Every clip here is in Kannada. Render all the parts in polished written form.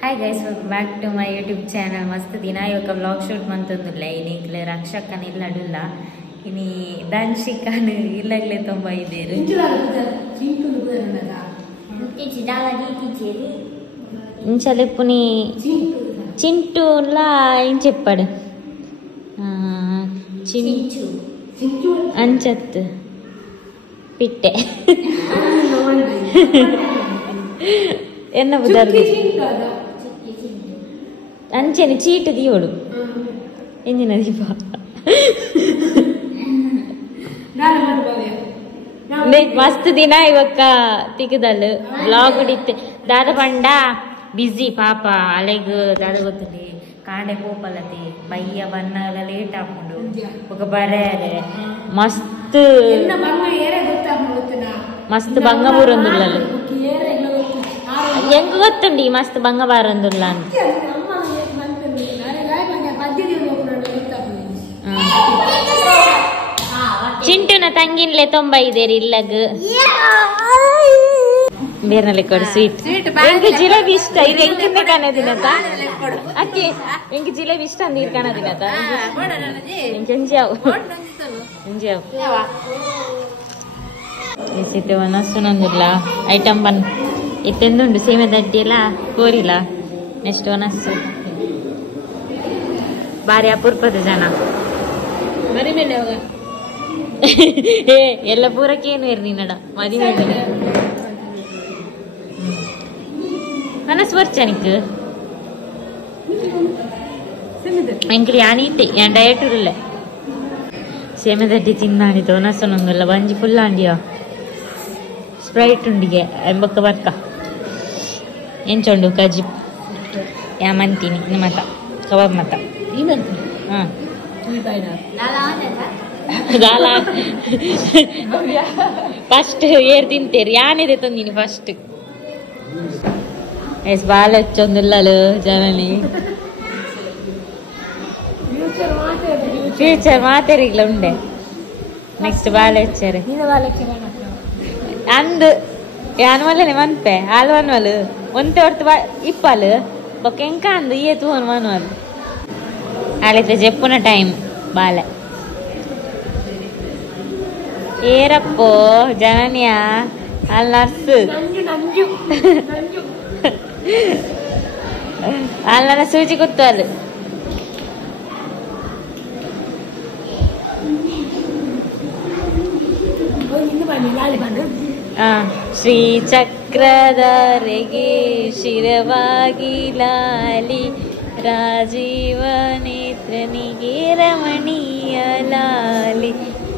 Hi guys, welcome back to my YouTube channel. ಮಸ್ತ್ ದಿನ ಇವಾಗ ವ್ಲಾಗ್ ಶೂಟ್ ಮಂತಂದಿಲ್ಲ. ಇನ್ನೀಗ್ಲೇ ರಕ್ಷಕನ ಇಲ್ಲಡುಲ್ಲ ಇನಿ ದಾನ್ಶಿಕನ್ ಇಲ್ಲಾಗ್ಲೇ ತುಂಬ ಇದೇರು ఇంచలేపుని చింటూలా ఏం చెప్పాడు అంచత్ పిట్టే ఎన్న బుదర్ది అంచెని చీటు దియోడు ఎంజినది ಮಸ್ತ್ ದಿನ ಇವಕ್ಕ ತಿಗದಲ್ ಬ್ಲಾಗ್ ಹಿಡಿತ್ತೆ ದಾದ ಪಂಡ ಬಿಸಿ ಪಾಪ ಅಲೆಗ್ ದಾದ ಗೊತ್ತಲಿ ಕಾಂಡೆ ಪೋಪಲತಿ ಬಯ್ಯ ಬನ್ನ ಲೇಟ್ ಹಾಕೊಂಡು ఒక ಬರೆಯರೆ ಮಸ್ತ್ ಮಸ್ತ್ ಬಂಗ ಬೂರಂದುಲ್ಲಲ್ಲಿ ಹೆಂಗ್ ಗೊತ್ತುಂಡಿ ಮಸ್ತ್ ಬಂಗ ಬಾರಂದುಲ್ಲ ಅಂತ ಚಿಂಟುನ ತಂಗಿನ್ಲೆ ತೊಂಬ ಇದೇರಿ ಇಲ್ಲಗ್ ಬೇರ್ನಲ್ಲಿ ಕೊಡು ಸ್ವೀಟ್. ಎಂಗೆ ಜಿಲೇಬಿ ಇಷ್ಟ ಇದು ಎಂಕಿಂದ ಕಾಣದಿನತ ಅಕ್ಕಿ ಎಂಗೆ ಜಿಲೇಬಿ ಇಷ್ಟ ಅಂದ್ ಇದು ಕಾಣದಿನತ ಎಂಜಾವ್ ಸಿಟ್ಟು ಒನಸ್ಸುನೊಂದಿಲ್ಲ ಐಟಮ್ ಬನ್ ಇತ್ತೆಂದುಂಡು ಸೇಮೆ ದಡ್ಡಿ ಎಲ್ಲ ಕೋರಿಲ್ಲ ನೆಕ್ಸ್ಟ್ ಒನಸ್ಸು ಬಾರಿ ಅಪೂರ್ಪದ ಜನ ಏ ಎಲ್ಲ ಪೂರಕ್ಕೆ ಏನು ಇರ್ನಿ ನಡ ಮದುವೆ ಮನಸ್ಸು ಬರ್ಚಾನಿಕ್ ಎಂಕ್ಲಿ ಆನೀತೆ ഞാൻ ഡയറ്റ് ഇല്ല ಸೇಮೆದಡ್ಡಿ ತಿನ್ನಾಣಿತು ಒನಸನೊಂದಲ್ಲ ಬಂಜಿ ಫುಲ್ ಆಂಡಿಯ ಸ್ಪ್ರೈಟ್ ಉಂಡಿಗೆ ಎಂಬಕ್ಕ ಬರ್ಕ ಎಂಚೊಂಡು ಕಜಿ ಯಾಮಂತೀನಿ ನಿಮ್ಮತ ಕಬಾಬ್ ಮತ ಹಾಂ ಫಸ್ಟ್ ಏರ್ ತಿಂತೇರಿ ಯಾನಿದೆ ತಂದಿನಿ ಫಸ್ಟ್ ಎಸ್ ಬಾಲ ಹಚ್ಚೊಂದಿಲ್ಲಲು ಜನನಿ ಫ್ಯೂಚರ್ ಮಾತಾರಿಗ್ಲ ಉಂಡೆ ನೆಕ್ಸ್ಟ್ ಬಾಲ ಹಚ್ಚಾರೆ ಅಂದು ಯಾನ್ ಮಲ್ಲನೆ ಮನ್ಪೆ ಹಾಲು ಮನ್ವಲು ಒಂತೆ ಹೊರ್ತು ಇಪ್ಪಲು ಬೊಕ್ಕ ಎಂಕ ಅಂದು ಏ ತೂವನ್ ಮನ್ವಲು ಹಾಲಿದ್ರೆ ಜಪ್ಪುನ ಟೈಮ್ ಬಾಲ ಏರಪ್ಪೋ ಜನನಿಯ ಅಲ್ಲಿ ನರ್ಸು ಅಲ್ಲ ಸೂಜಿ ಗೊತ್ತಲ್ಲ ಶ್ರೀ ಚಕ್ರಧಾರೆಗೆ ಶಿರವಾಗಿ ಲಾಲಿ ರಾಜೀವ ನೇತ್ರನಿಗೆ ರಮಣೀಯ ಲಾಲಿ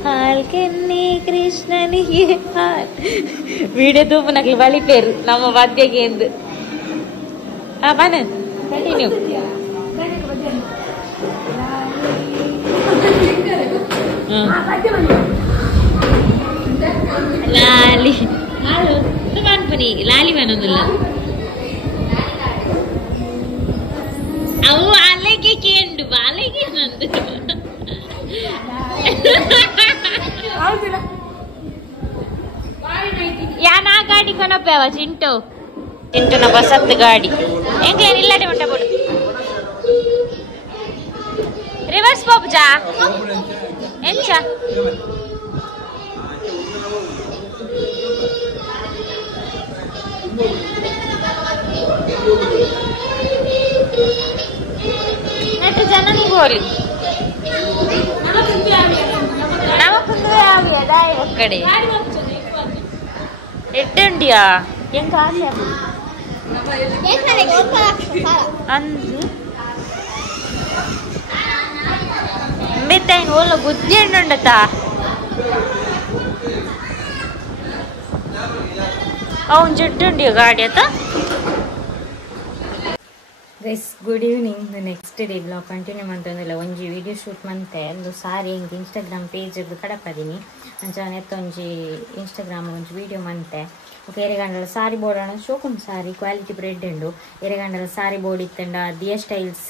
ಹಾಲ್ಕೆನ್ನಿ ಕೃಷ್ಣನಿಗೆ ಹಾಲ್ ವಿಡಿಯೋ ತೂಪನಕ್ಲು ಬಲಿಪೇರು ನಮ್ಮ ವಾದ್ಯಗೆ ಎಂದು ಬನ ಕಂಟಿನ್ಯೂ ಲಾಲಿ ಅನ್ಪನಿ ಲಾಲಿ ಬನ್ನೊಂದಿಲ್ಲ ಅವು ಅಲೆಗೆ ಕೇಂಡು ಬಾಲೆಗೆ ನಂದು ಯಾನ ಗಾಡಿ ಕೊನಪ್ಪವ ಚಿಂಟು ಚಿಂಟುನ ಬಸತ್ ಗಾಡಿ ಎಂಗ್ಲೇನ್ ಇಲ್ಲಡೆ ಉಂಟ ಬಿಡು ರಿವರ್ಸ್ ಪೋಪುಜಾ ಎಂಚ ನೆಟ್ಟು ಜನನಿ ಗೋಲಿ ನಮಕೊಂದು ದಾಯ ಒಕ್ಕಡೆ ಎಟ್ಟುಂಡಿಯಾ ಎಂಕ ಆಸೆ ಅಂದು ಮೆತ್ತಾಯಿನ ಓಲ ಬುದ್ಧಿ ಹಣ್ಣುಂಡತ ಅವನ್ ಜುಟ್ಟುಂಡಿಯ ಗಾಡಿ ಆತ guys good evening next day blog continue ಮಾಡ್ತಂದಿಲ್ಲ ಒಂಜಿ ವಿಡಿಯೋ ಶೂಟ್ ಮಂತೆ ಒಂದು ಸಾರಿ ಹಿಂಗೆ ಇನ್ಸ್ಟಾಗ್ರಾಮ್ ಪೇಜ್ ಕಡಪದೀನಿ ಅಂಚ ನೆತ್ತ ಒಂಜಿ ಇನ್ಸ್ಟಾಗ್ರಾಮ್ ಒಂಜಿ ವಿಡಿಯೋ ಮಂತೆ ಓಕೆ ಎರೆಗಂಡಲ ಸಾರಿ ಬೋರ್ಡ್ ಅಣ್ಣ ಶೋಕುಂಡು ಸಾರಿ ಕ್ವಾಲಿಟಿ ಬ್ರೆಡ್ ಉಂಡು ಎರೆಗಂಡಲ ಸಾರಿ ಬೋರ್ಡ್ ಇತ್ತಂಡ ದಿಯಾ ಸ್ಟೈಲ್ಸ್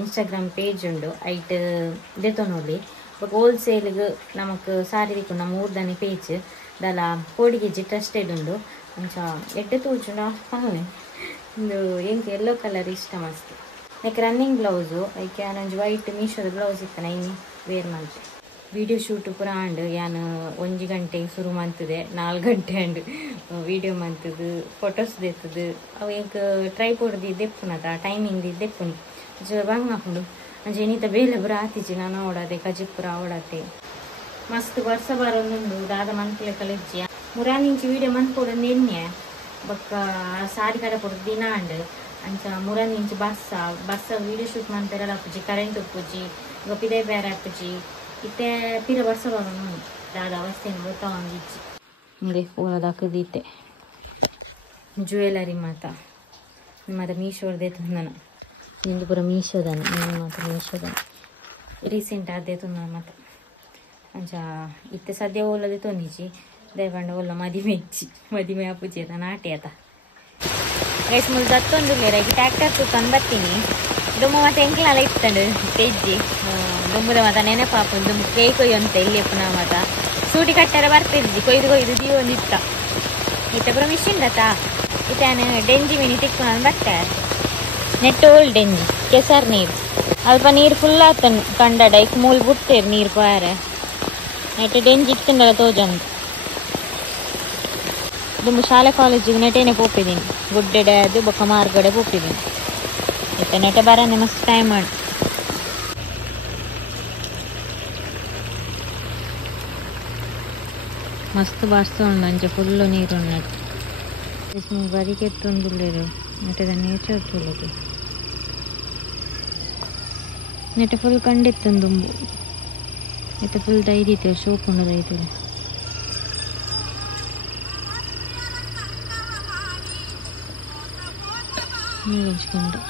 ಇನ್ಸ್ಟಾಗ್ರಾಮ್ ಪೇಜ್ ಉಂಡು ಐಟ್ ದೆತೊ ನೋಡಿ ಹೋಲ್ಸೇಲ್ಗೆ ನಮಕ್ ಸಾರಿ ದಿಕ್ಕು ನಮ್ಮ ಊರ್ದನಿ ಪೇಜ್ ದಲ 4 kg ಟ್ರಸ್ಟೆಡ್ ಉಂಡು ಅಂಚ ಎಡ್ಡೆ ತೋಜುಂಡ ಒಂದು ಎಂಕ್ ಯೆಲ್ಲೋ ಕಲರ್ ಇಷ್ಟ ಮಸ್ತ್ ನೆಕ್ ರನ್ನಿಂಗ್ ಬ್ಲೌಸು ಐಕೆ ನಾನೊಂದು ವೈಟ್ ಮೀಶೋದ ಬ್ಲೌಸ್ ಇತ್ತು ನೈನಿ ವೇರ್ ಮಾಡ್ತೆ ವಿಡಿಯೋ ಶೂಟ್ ಪೂರ ಆಂಡ್ ಯಾನು 1 ಗಂಟೆಗೆ ಶುರು ಮಾಡ್ತದೆ 4 ಗಂಟೆ ಅಂಡ್ ವಿಡಿಯೋ ಮಾಡ್ತದೆ ಫೋಟೋಸ್ ದೆತ್ತದು ಅವು ಎಂಕ್ ಟ್ರೈಪೋಡ್ ದೆಪ್ಪುನತ ಟೈಮಿಂಗ್ ದೆಪ್ಪುನಿ ಬಂಗ್ ಹಾಕೊಂಡು ಅಂಚೆ ಏನಿತ ಬೇಲೆ ಪೂರ ಆತಿಜಿ ನಾನು ಓಡಾದೆ ಕಜಿಪ್ ಪೂರ ಓಡಾತೆ ಮಸ್ತ್ ವರ್ಷ ಬರೋಂದುಂಡು ದಾದ ಮನ್ಪುಲೆ ಕಲೆಜ್ಜಿ ಮುರಾನಿಂಚಿ ವಿಡಿಯೋ ಮನ್ಪೊಡು ಎಣ್ಣೆ ಬೊಕ್ಕ ಸಾರಿ ಕಡೆ ಕೊಡು ದಿನ ಅಂಡ್ ಅಂಚ ಮುರಾನಿಂಚಿ ಬಸ್ಸ ವಿಡಿಯೋ ಶೂಟ್ ಮಾಡ್ತಾರಲ್ಲ ಅಪ್ಪುಜಿ ಕರೆಂಟ್ ಉಪ್ಪುಜಿ ಗೊಪ್ಪಿದೆ ಬೇರೆ ಅಪ್ಪುಜಿ ಇತ್ತೆ ಪಿರ ವರ್ಷ ಬರೋನು ದಾದ ಅವಸ್ಥೆಯನ್ನು ಗೊತ್ತಾಗಿಚ್ಚಿ ಹಿಂಗೆ ಪೂರದಾಕದಿತ್ತೆ ಜ್ಯುವೆಲರಿ ಮಾತ ಮೀಶೋರ್ದೇ ತಂದನ ನಿಂದು ಪೂರ ಮೀಶೋದನ ಮಾತ್ರ ಮೀಶೋದನ ರೀಸೆಂಟ್ ಅದೇ ತಂದ ಮಾತ ಅಂಚ ಇತ್ತೆ ಸದ್ಯ ಓಲದೆ ತೊಂದಿಚ್ಚಿ ದಯಪಂಡ ಒಲ್ಲ ಮದಿಮೆ ಅಪ್ಪುಜಿ ಅದ ನಾಟಿ ಆತ ಗೈಸ್ ಮುಲ್ ದತ್ತೊಂದು ಲೇರಾಗಿ ಟ್ಯಾಕ್ಟರ್ ತಂದು ಬರ್ತೀನಿ ದುಮ್ಮ ಮತ್ತೆ ಎಂಕ್ಲೆಲ್ಲ ಇತ್ತಂಡು ಕೆಜ್ಜಿ ದುಮ್ಮದ ಮತ ನೆನಪಾಪು ದುಮ್ಮ ಕೈ ಕೊಯ್ಯಂತ ಇಲ್ಲಿ ಪುನಃ ಮತ ಸೂಟಿ ಕಟ್ಟರ ಬರ್ತಿದ್ದಿ ಕೊಯ್ದು ದೀವ ಒಂದು ಇತ್ತ ಪುರ ಮಿಷಿನ್ ದತ್ತ ಇತ್ತಾನು ಡೆಂಜಿ ಮೀನಿ ತಿಕ್ಕೊಂಡು ಬತ್ತೆ ನೆಟ್ಟೋಲ್ ಡೆಂಜಿ ಕೆಸರು ನೀರು ಅಲ್ಪ ನೀರು ಫುಲ್ ಆತನು ಕಂಡಡ ಈಗ ಮೂಲ್ ಬಿಡ್ತೇರು ನೀರು ಪಾರೆ ನೆಟ್ಟು ಡೆಂಜಿ ಇಟ್ಕೊಂಡಲ್ಲ ತೋಜಂದು ದುಮ್ಮ ಶಾಲೆ ಕಾಲೇಜಿಗೆ ನೆಟೇನೆ ಪೋಪಿದ್ದೀನಿ ಗುಡ್ಡೆಡೆ ಅದು ಬೊಕ್ಕ ಮಾರ್ಗಡೆ ಪೋಪಿದ್ದೀನಿ ಇತ್ತ ನೆಟೆ ಬರನೆ ಮಸ್ತ್ ಟೈಮ್ ಮಾಡಿ ಮಸ್ತ್ ಬಾರಿಸೋಣ ಅಂಚೆ ಫುಲ್ಲು ನೀರು ನೆಟ್ಟು ಬರಿಗೆ ಎತ್ತೊಂದುಳ್ಳೇರು ನೆಟ್ಟದ ನೇಚರ್ ತುಳದು ನೆಟ್ಟೆ ಫುಲ್ ಕಂಡಿತ್ತೊಂದುಂಬು ಇತ್ತ ಫುಲ್ ದೈದಿತ್ತು ಸೋಪ್ ಉಣ್ಣದೈತು ನೀರು ಹಚ್ಕೊಂಡು